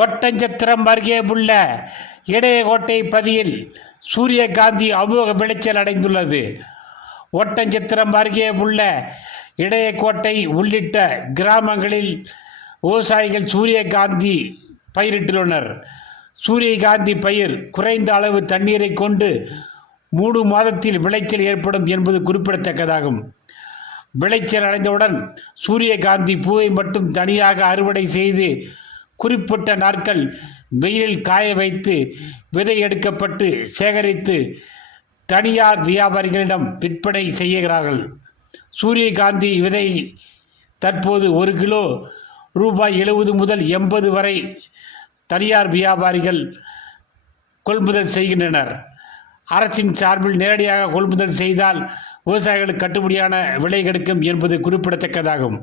ஒட்டஞ்சத்திரம் அருகே உள்ள இடையகோட்டை பதியில் சூரியகாந்தி அமோக விளைச்சல் அடைந்துள்ளது. ஒட்டஞ்சத்திரம் அருகே உள்ள இடையக்கோட்டை உள்ளிட்ட கிராமங்களில் விவசாயிகள் சூரியகாந்தி பயிரிட்டுள்ளனர். சூரியகாந்தி பயிர் குறைந்த அளவு தண்ணீரை கொண்டு மூணு மாதத்தில் விளைச்சல் ஏற்படும் என்பது குறிப்பிடத்தக்கதாகும். விளைச்சல் அடைந்தவுடன் சூரியகாந்தி பூவை மட்டும் தனியாக அறுவடை செய்து குறிப்பிட்ட நாட்கள் வெயிலில் காய வைத்து விதை எடுக்கப்பட்டு சேகரித்து தனியார் வியாபாரிகளிடம் விற்பனை செய்கிறார்கள். சூரியகாந்தி விதை தற்போது ஒரு கிலோ ரூபாய் எழுபது முதல் எண்பது வரை தனியார் வியாபாரிகள் கொள்முதல் செய்கின்றனர். அரசின் சார்பில் நேரடியாக கொள்முதல் செய்தால் விவசாயிகளுக்கு கட்டுப்படியான விலை கிடைக்கும் என்பது குறிப்பிடத்தக்கதாகும்.